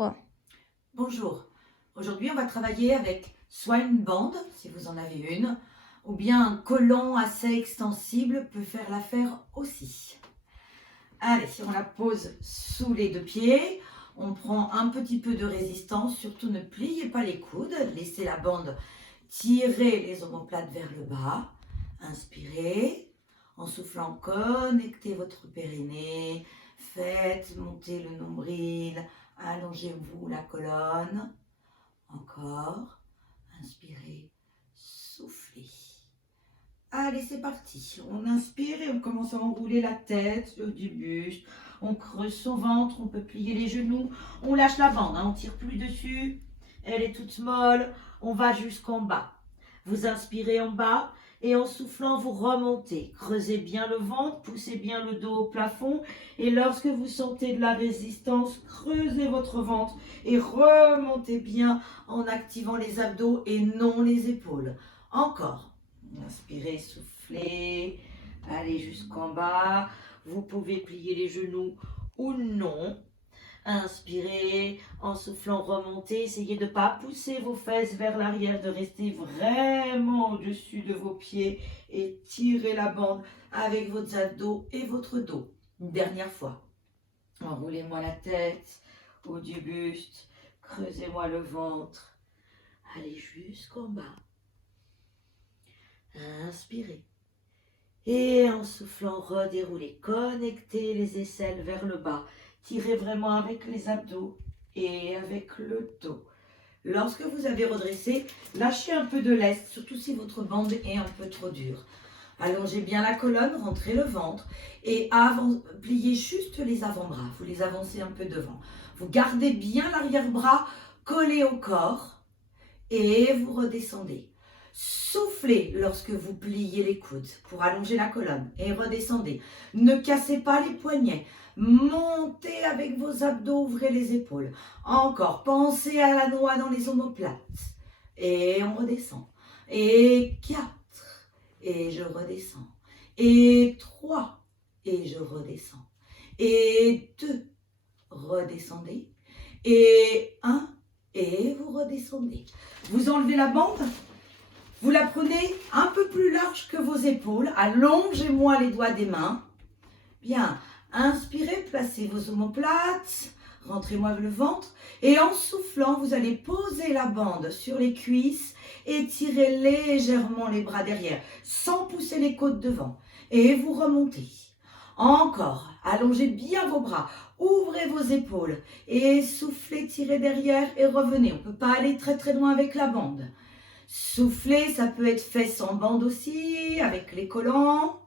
Bonjour. Bonjour, aujourd'hui on va travailler avec soit une bande, si vous en avez une, ou bien un collant assez extensible peut faire l'affaire aussi. Allez, on la pose sous les deux pieds, on prend un petit peu de résistance, surtout ne pliez pas les coudes, laissez la bande tirer les omoplates vers le bas, inspirez, en soufflant connectez votre périnée, faites monter le nombril, allongez-vous la colonne. Encore. Inspirez. Soufflez. Allez, c'est parti. On inspire et on commence à enrouler la tête, le haut du buste. On creuse son ventre, on peut plier les genoux. On lâche la bande, on ne tire plus dessus. Elle est toute molle. On va jusqu'en bas. Vous inspirez en bas et en soufflant, vous remontez. Creusez bien le ventre, poussez bien le dos au plafond. Et lorsque vous sentez de la résistance, creusez votre ventre et remontez bien en activant les abdos et non les épaules. Encore. Inspirez, soufflez. Allez jusqu'en bas. Vous pouvez plier les genoux ou non. Inspirez, en soufflant, remontez. Essayez de ne pas pousser vos fesses vers l'arrière, de rester vraiment au-dessus de vos pieds et tirez la bande avec vos abdos et votre dos. Une dernière fois. Enroulez-moi la tête, haut du buste, creusez-moi le ventre. Allez jusqu'en bas. Inspirez. Et en soufflant, redéroulez. Connectez les aisselles vers le bas. Tirez vraiment avec les abdos et avec le dos. Lorsque vous avez redressé, lâchez un peu de lest, surtout si votre bande est un peu trop dure. Allongez bien la colonne, rentrez le ventre et pliez juste les avant-bras. Vous les avancez un peu devant. Vous gardez bien l'arrière-bras collé au corps et vous redescendez. Soufflez lorsque vous pliez les coudes pour allonger la colonne et redescendez. Ne cassez pas les poignets. Montez avec vos abdos, ouvrez les épaules. Encore, pensez à la noix dans les omoplates. Et on redescend. Et 4. Et je redescends. Et 3. Et je redescends. Et 2. Redescendez. Et 1. Et vous redescendez. Vous enlevez la bande. Vous la prenez un peu plus large que vos épaules. Allongez-moi les doigts des mains. Bien. Inspirez, placez vos omoplates. Rentrez-moi le ventre. Et en soufflant, vous allez poser la bande sur les cuisses et tirer légèrement les bras derrière, sans pousser les côtes devant. Et vous remontez. Encore. Allongez bien vos bras. Ouvrez vos épaules. Et soufflez, tirez derrière et revenez. On ne peut pas aller très très loin avec la bande. Soufflez, ça peut être fait sans bande aussi, avec les collants.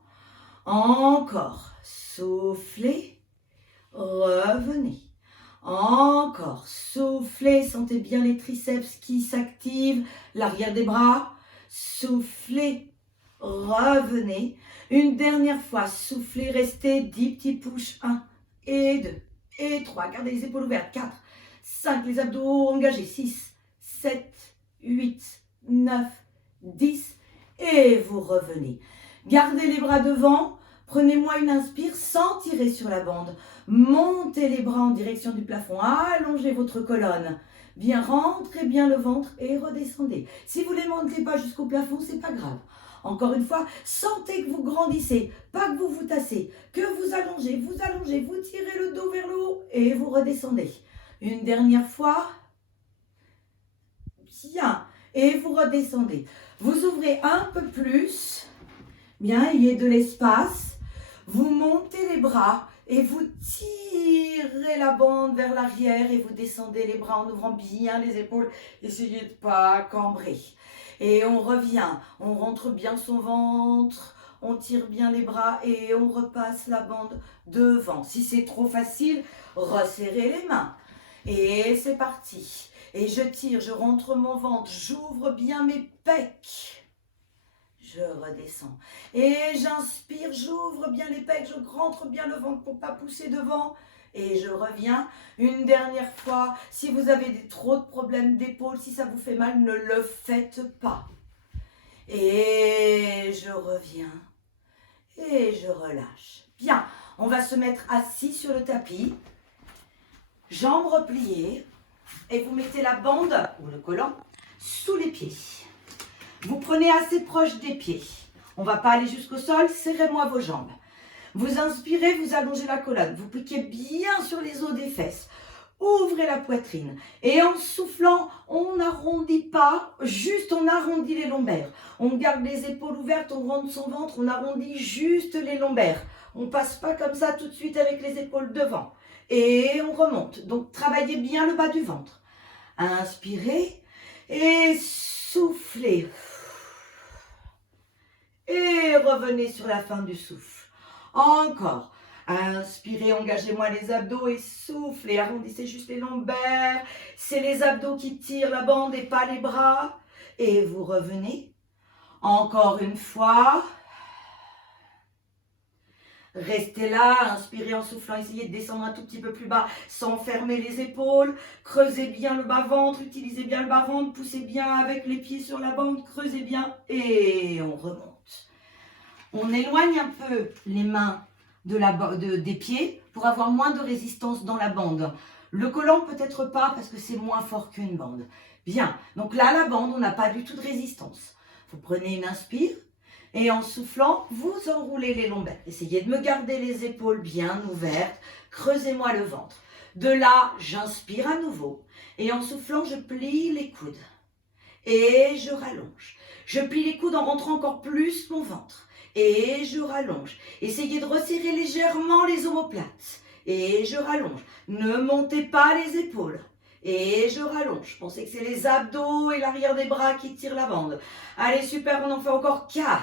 Encore. Soufflez. Revenez. Encore. Soufflez. Sentez bien les triceps qui s'activent. L'arrière des bras. Soufflez. Revenez. Une dernière fois. Soufflez. Restez. 10 petits push. 1 et 2 et 3. Gardez les épaules ouvertes. 4, 5. Les abdos engagés. 6, 7, 8, 9, 10. Et vous revenez. Gardez les bras devant. Prenez-moi une inspire sans tirer sur la bande. Montez les bras en direction du plafond. Allongez votre colonne. Bien, rentrez bien le ventre et redescendez. Si vous ne les montez pas jusqu'au plafond, c'est pas grave. Encore une fois, sentez que vous grandissez, pas que vous vous tassez, que vous allongez, vous tirez le dos vers le haut et vous redescendez. Une dernière fois. Bien. Et vous redescendez. Vous ouvrez un peu plus. Bien, il y a de l'espace. Vous montez les bras et vous tirez la bande vers l'arrière et vous descendez les bras en ouvrant bien les épaules. Essayez de ne pas cambrer. Et on revient, on rentre bien son ventre, on tire bien les bras et on repasse la bande devant. Si c'est trop facile, resserrez les mains. Et c'est parti. Et je tire, je rentre mon ventre, j'ouvre bien mes pecs. Je redescends. Et j'inspire, j'ouvre bien les pecs, je rentre bien le ventre pour ne pas pousser devant. Et je reviens une dernière fois. Si vous avez trop de problèmes d'épaule, si ça vous fait mal, ne le faites pas. Et je reviens. Et je relâche. Bien, on va se mettre assis sur le tapis. Jambes repliées. et vous mettez la bande ou le collant sous les pieds. Vous prenez assez proche des pieds. On ne va pas aller jusqu'au sol, serrez-moi vos jambes. Vous inspirez, vous allongez la colonne, vous piquez bien sur les os des fesses. Ouvrez la poitrine et en soufflant, on n'arrondit pas, juste on arrondit les lombaires. On garde les épaules ouvertes, on rentre son ventre, on arrondit juste les lombaires. On ne passe pas comme ça tout de suite avec les épaules devant. Et on remonte. Donc travaillez bien le bas du ventre. Inspirez et soufflez. Et revenez sur la fin du souffle. Encore. Inspirez, engagez-moi les abdos et soufflez. Arrondissez juste les lombaires. C'est les abdos qui tirent la bande et pas les bras. Et vous revenez. Encore une fois. Restez là, inspirez en soufflant, essayez de descendre un tout petit peu plus bas sans fermer les épaules. Creusez bien le bas-ventre, utilisez bien le bas-ventre, poussez bien avec les pieds sur la bande, creusez bien et on remonte. On éloigne un peu les mains des pieds pour avoir moins de résistance dans la bande. Le collant peut-être pas parce que c'est moins fort qu'une bande. Bien, donc là la bande, on n'a pas du tout de résistance. Vous prenez une inspire. Et en soufflant, vous enroulez les lombaires. Essayez de me garder les épaules bien ouvertes. Creusez-moi le ventre. De là, j'inspire à nouveau. Et en soufflant, je plie les coudes. Et je rallonge. Je plie les coudes en rentrant encore plus mon ventre. Et je rallonge. Essayez de resserrer légèrement les omoplates. Et je rallonge. Ne montez pas les épaules. Et je rallonge. Pensez que c'est les abdos et l'arrière des bras qui tirent la bande. Allez, super, on en fait encore 4.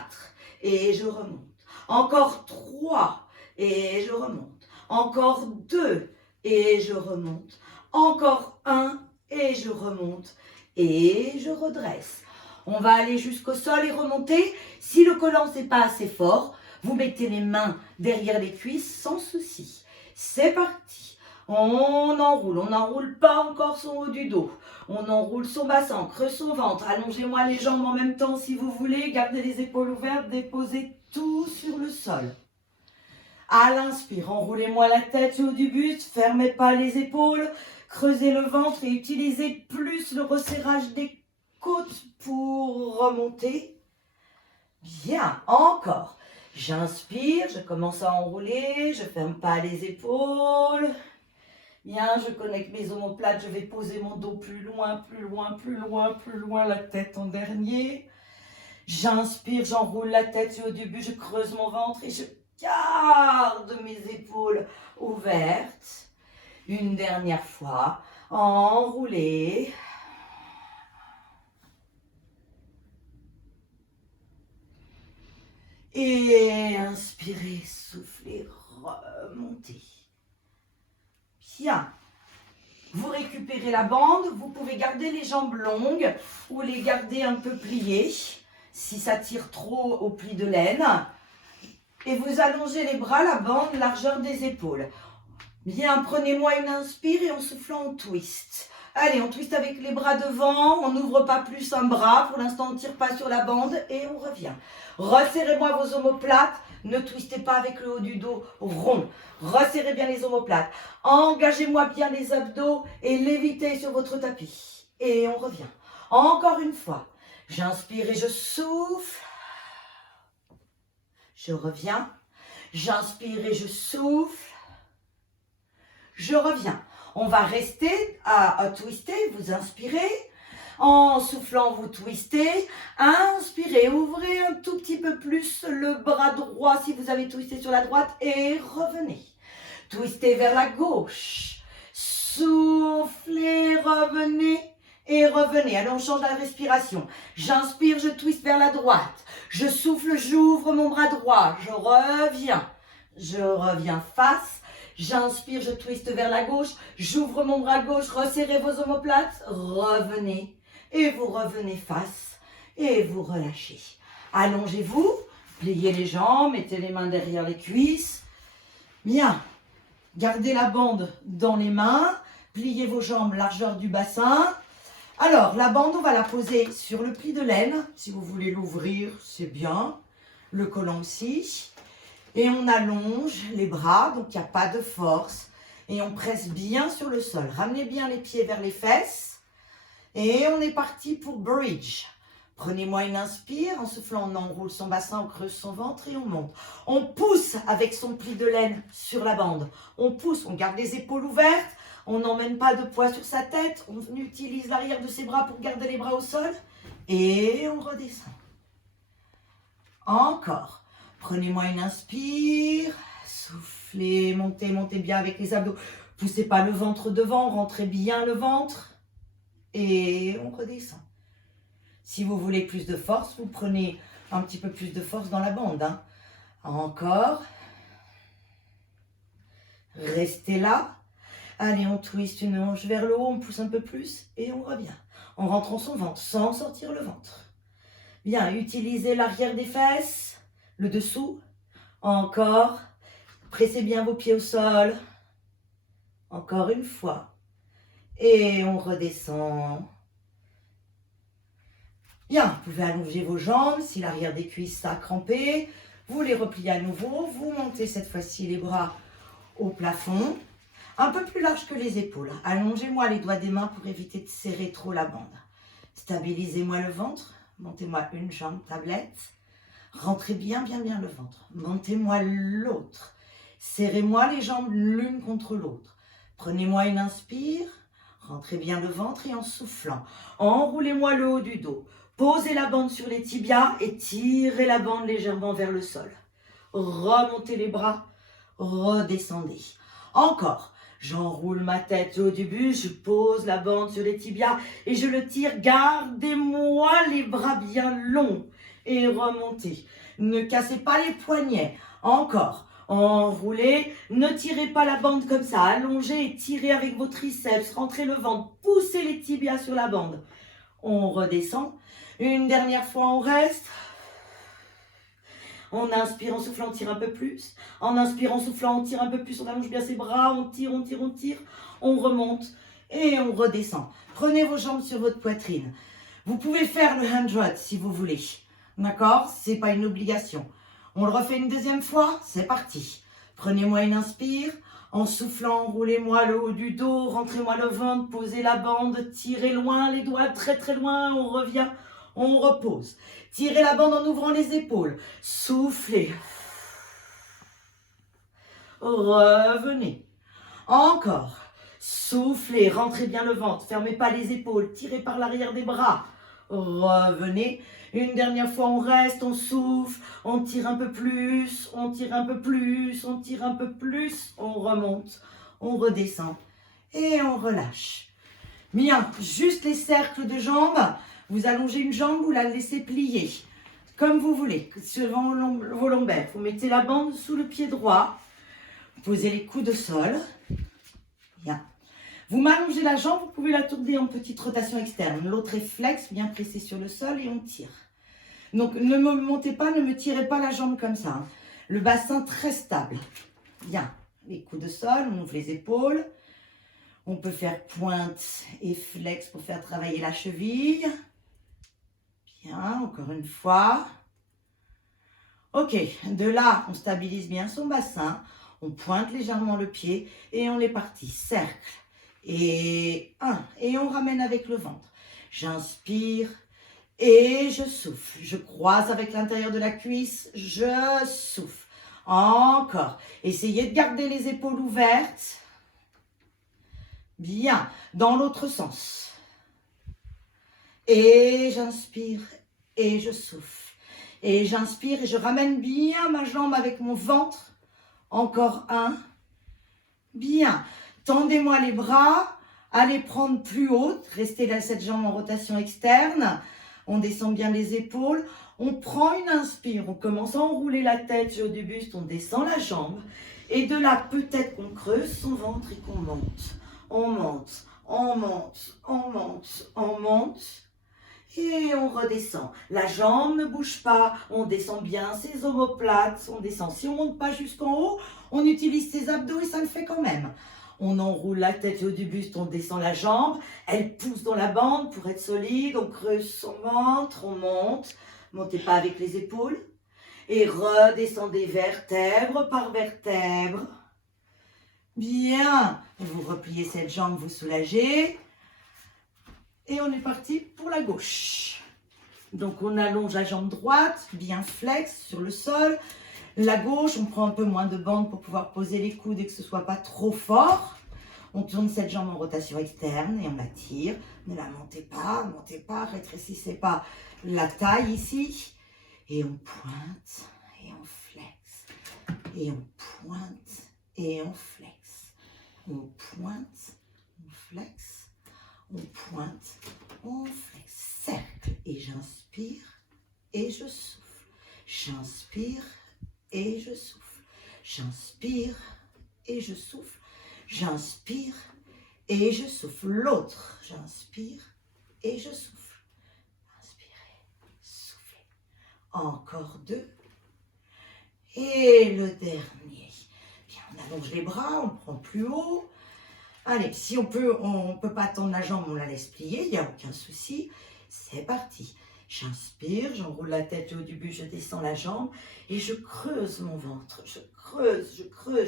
Et je remonte. Encore 3. Et je remonte. Encore 2. Et je remonte. Encore 1. Et je remonte. Et je redresse. On va aller jusqu'au sol et remonter. Si le collant n'est pas assez fort, vous mettez les mains derrière les cuisses sans souci. C'est parti. On n'enroule pas encore son haut du dos. On enroule son bassin, creuse son ventre. Allongez-moi les jambes en même temps si vous voulez. Gardez les épaules ouvertes, déposez tout sur le sol. À l'inspire, enroulez-moi la tête au haut du buste. Fermez pas les épaules. Creusez le ventre et utilisez plus le resserrage des côtes pour remonter. Bien, encore. J'inspire, je commence à enrouler. Je ferme pas les épaules. Bien, je connecte mes omoplates, je vais poser mon dos plus loin, plus loin, plus loin, plus loin, la tête en dernier. J'inspire, j'enroule la tête au début, je creuse mon ventre et je garde mes épaules ouvertes. Une dernière fois, enroulez. Et inspirez, soufflez, remontez. Bien. Vous récupérez la bande, vous pouvez garder les jambes longues ou les garder un peu pliées si ça tire trop au pli de laine. Et vous allongez les bras, la bande, largeur des épaules. Bien, prenez-moi une inspire et en soufflant, on twist. Allez, on twist avec les bras devant, on n'ouvre pas plus un bras. Pour l'instant, on ne tire pas sur la bande et on revient. Resserrez-moi vos omoplates. Ne twistez pas avec le haut du dos rond. Resserrez bien les omoplates. Engagez-moi bien les abdos et lévitez sur votre tapis. Et on revient. Encore une fois. J'inspire et je souffle. Je reviens. J'inspire et je souffle. Je reviens. On va rester à twister. Vous inspirez. En soufflant, vous twistez. Inspirez, ouvrez un tout petit peu plus le bras droit si vous avez twisté sur la droite et revenez. Twistez vers la gauche. Soufflez, revenez et revenez. Alors on change la respiration. J'inspire, je twiste vers la droite. Je souffle, j'ouvre mon bras droit. Je reviens. Je reviens face. J'inspire, je twiste vers la gauche. J'ouvre mon bras gauche. Resserrez vos omoplates. Revenez. Et vous revenez face et vous relâchez. Allongez-vous, pliez les jambes, mettez les mains derrière les cuisses. Bien, gardez la bande dans les mains, pliez vos jambes largeur du bassin. Alors, la bande, on va la poser sur le pli de laine. Si vous voulez l'ouvrir, c'est bien. Le collant aussi. Et on allonge les bras, donc il n'y a pas de force. Et on presse bien sur le sol. Ramenez bien les pieds vers les fesses. Et on est parti pour bridge. Prenez-moi une inspire, en soufflant, on enroule son bassin, on creuse son ventre et on monte. On pousse avec son pli de laine sur la bande. On pousse, on garde les épaules ouvertes, on n'emmène pas de poids sur sa tête, on utilise l'arrière de ses bras pour garder les bras au sol et on redescend. Encore. Prenez-moi une inspire, soufflez, montez, montez bien avec les abdos. Poussez pas le ventre devant, rentrez bien le ventre et on redescend. Si vous voulez plus de force, vous prenez un petit peu plus de force dans la bande. Hein. Encore. Restez là. Allez, on twiste une hanche vers le haut, on pousse un peu plus et on revient. En rentrant son ventre, sans sortir le ventre. Bien, utilisez l'arrière des fesses, le dessous. Encore. Pressez bien vos pieds au sol. Encore une fois. Et on redescend. Bien, vous pouvez allonger vos jambes, si l'arrière des cuisses a crampé, vous les repliez à nouveau, vous montez cette fois-ci les bras au plafond, un peu plus large que les épaules. Allongez-moi les doigts des mains pour éviter de serrer trop la bande. Stabilisez-moi le ventre, montez-moi une jambe tablette, rentrez bien le ventre, montez-moi l'autre, serrez-moi les jambes l'une contre l'autre. Prenez-moi une inspire, rentrez bien le ventre et en soufflant, enroulez-moi le haut du dos. Posez la bande sur les tibias et tirez la bande légèrement vers le sol. Remontez les bras, redescendez. Encore, j'enroule ma tête au début, je pose la bande sur les tibias et je le tire. Gardez-moi les bras bien longs et remontez. Ne cassez pas les poignets. Encore, enroulez, ne tirez pas la bande comme ça. Allongez et tirez avec vos triceps, rentrez le ventre, poussez les tibias sur la bande. On redescend. Une dernière fois, on reste. On inspire, en soufflant, on tire un peu plus. En inspirant, en soufflant, on tire un peu plus. On allonge bien ses bras, on tire, on tire, on tire. On remonte et on redescend. Prenez vos jambes sur votre poitrine. Vous pouvez faire le 100 si vous voulez. D'accord? C'est pas une obligation. On le refait une deuxième fois. C'est parti. Prenez-moi une inspire. En soufflant, enroulez-moi le haut du dos. Rentrez-moi le ventre. Posez la bande. Tirez loin les doigts, très très loin. On revient. On repose. Tirez la bande en ouvrant les épaules. Soufflez. Revenez. Encore. Soufflez. Rentrez bien le ventre. Fermez pas les épaules. Tirez par l'arrière des bras. Revenez. Une dernière fois, on reste, on souffle. On tire un peu plus. On tire un peu plus. On tire un peu plus. On remonte. On redescend. Et on relâche. Bien. Juste les cercles de jambes. Vous allongez une jambe, vous la laissez plier, comme vous voulez, selon vos lombaires. Vous mettez la bande sous le pied droit, vous posez les coudes au sol. Bien. Vous m'allongez la jambe, vous pouvez la tourner en petite rotation externe. L'autre est flex, bien pressé sur le sol et on tire. Donc ne me montez pas, ne me tirez pas la jambe comme ça. Hein. Le bassin très stable. Bien. Les coudes au sol, on ouvre les épaules. On peut faire pointe et flex pour faire travailler la cheville. Bien, encore une fois. Ok, de là, on stabilise bien son bassin. On pointe légèrement le pied et on est parti. Cercle. Et un. Et on ramène avec le ventre. J'inspire et je souffle. Je croise avec l'intérieur de la cuisse. Je souffle. Encore. Essayez de garder les épaules ouvertes. Bien. Dans l'autre sens. Et j'inspire et je souffle. Et j'inspire et je ramène bien ma jambe avec mon ventre. Encore un. Bien. Tendez-moi les bras. Allez prendre plus haut. Restez là, cette jambe en rotation externe. On descend bien les épaules. On prend une inspire. On commence à enrouler la tête, jeu du buste. On descend la jambe. Et de là, peut-être qu'on creuse son ventre et qu'on monte. On monte. On monte. On monte. On monte. Et on redescend. La jambe ne bouge pas. On descend bien ses omoplates. On descend. Si on ne monte pas jusqu'en haut, on utilise ses abdos et ça le fait quand même. On enroule la tête au du buste, on descend la jambe. Elle pousse dans la bande pour être solide. On creuse son ventre, on monte. Montez pas avec les épaules. Et redescendez vertèbre par vertèbre. Bien. Vous repliez cette jambe, vous soulagez. Et on est parti pour la gauche. Donc, on allonge la jambe droite, bien flex sur le sol. La gauche, on prend un peu moins de bande pour pouvoir poser les coudes et que ce ne soit pas trop fort. On tourne cette jambe en rotation externe et on la tire. Ne la montez pas, rétrécissez pas la taille ici. Et on pointe et on flex. Et on pointe et on flex. On pointe, on flex. On pointe, on flex. Cercle. Et j'inspire et je souffle. J'inspire et je souffle. J'inspire et je souffle. J'inspire et je souffle. L'autre, j'inspire et je souffle. Inspirez, soufflez. Encore 2. Et le dernier. Bien, on allonge les bras, on prend plus haut. Allez, si on peut pas tendre la jambe, on la laisse plier, il n'y a aucun souci. C'est parti. J'inspire, j'enroule la tête au début, je descends la jambe et je creuse mon ventre. Je creuse,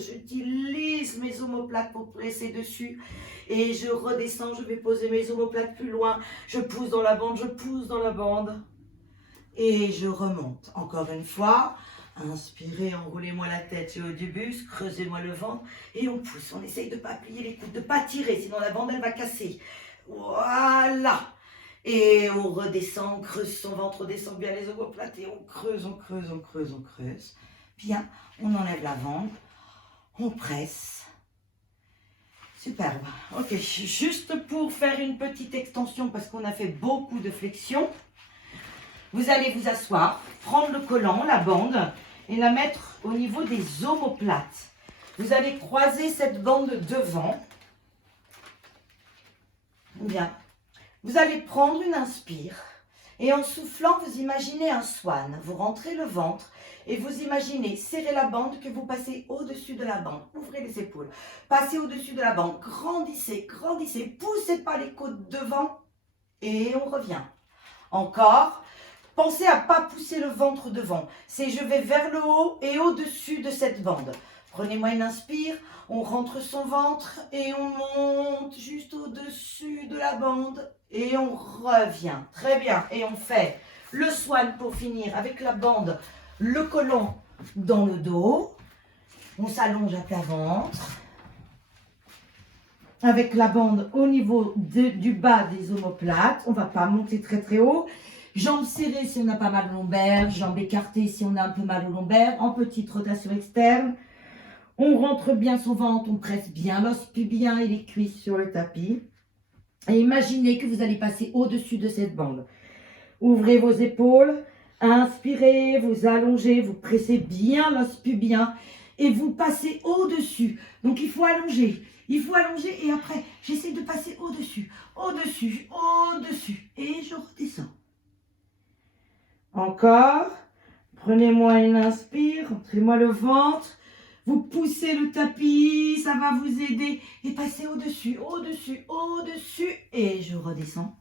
j'utilise mes omoplates pour presser dessus et je redescends, je vais poser mes omoplates plus loin. Je pousse dans la bande, je pousse dans la bande et je remonte. Encore une fois, inspirez, enroulez-moi la tête au début, creusez-moi le ventre et on pousse. On essaye de ne pas plier les coudes, de ne pas tirer, sinon la bande elle va casser. Voilà. Et on redescend, on creuse son ventre, on descend bien les omoplates et on creuse, on creuse, on creuse, on creuse. Bien, on enlève la bande, on presse. Superbe. Ok, juste pour faire une petite extension parce qu'on a fait beaucoup de flexion. Vous allez vous asseoir, prendre le collant, la bande et la mettre au niveau des omoplates. Vous allez croiser cette bande devant. Bien. Vous allez prendre une inspire et en soufflant, vous imaginez un swan. Vous rentrez le ventre et vous imaginez serrer la bande que vous passez au-dessus de la bande. Ouvrez les épaules, passez au-dessus de la bande, grandissez, grandissez, poussez pas les côtes devant et on revient. Encore, pensez à ne pas pousser le ventre devant. C'est je vais vers le haut et au-dessus de cette bande. Prenez-moi une inspire, on rentre son ventre et on monte juste au-dessus de la bande et on revient. Très bien. Et on fait le swan pour finir avec la bande, le collant dans le dos. On s'allonge à plat ventre avec la bande au niveau du bas des omoplates. On ne va pas monter très très haut. Jambes serrées si on n'a pas mal au lombaire, jambes écartées si on a un peu mal au lombaire, en petite rotation externe. On rentre bien son ventre, on presse bien l'os pubien et les cuisses sur le tapis. Et imaginez que vous allez passer au-dessus de cette bande. Ouvrez vos épaules, inspirez, vous allongez, vous pressez bien l'os pubien et vous passez au-dessus. Donc il faut allonger et après j'essaie de passer au-dessus, au-dessus, au-dessus et je redescends. Encore, prenez-moi une inspire, rentrez-moi le ventre. Vous poussez le tapis, ça va vous aider. Et passez au-dessus, au-dessus, au-dessus. Et je redescends.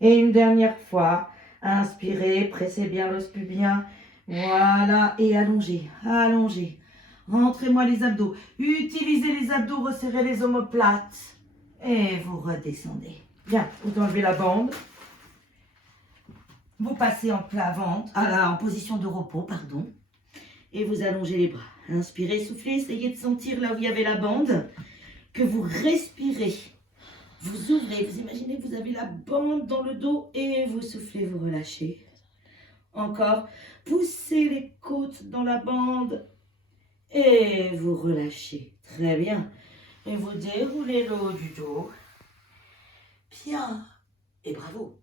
Et une dernière fois, inspirez, pressez bien l'os pubien. Voilà, et allongez, allongez. Rentrez-moi les abdos. Utilisez les abdos, resserrez les omoplates. Et vous redescendez. Bien, vous enlevez la bande. Vous passez en plat ventre, en position de repos, pardon. Et vous allongez les bras. Inspirez, soufflez, essayez de sentir là où il y avait la bande, que vous respirez. Vous ouvrez, vous imaginez que vous avez la bande dans le dos et vous soufflez, vous relâchez. Encore, poussez les côtes dans la bande et vous relâchez. Très bien. Et vous déroulez le haut du dos. Bien. Et bravo.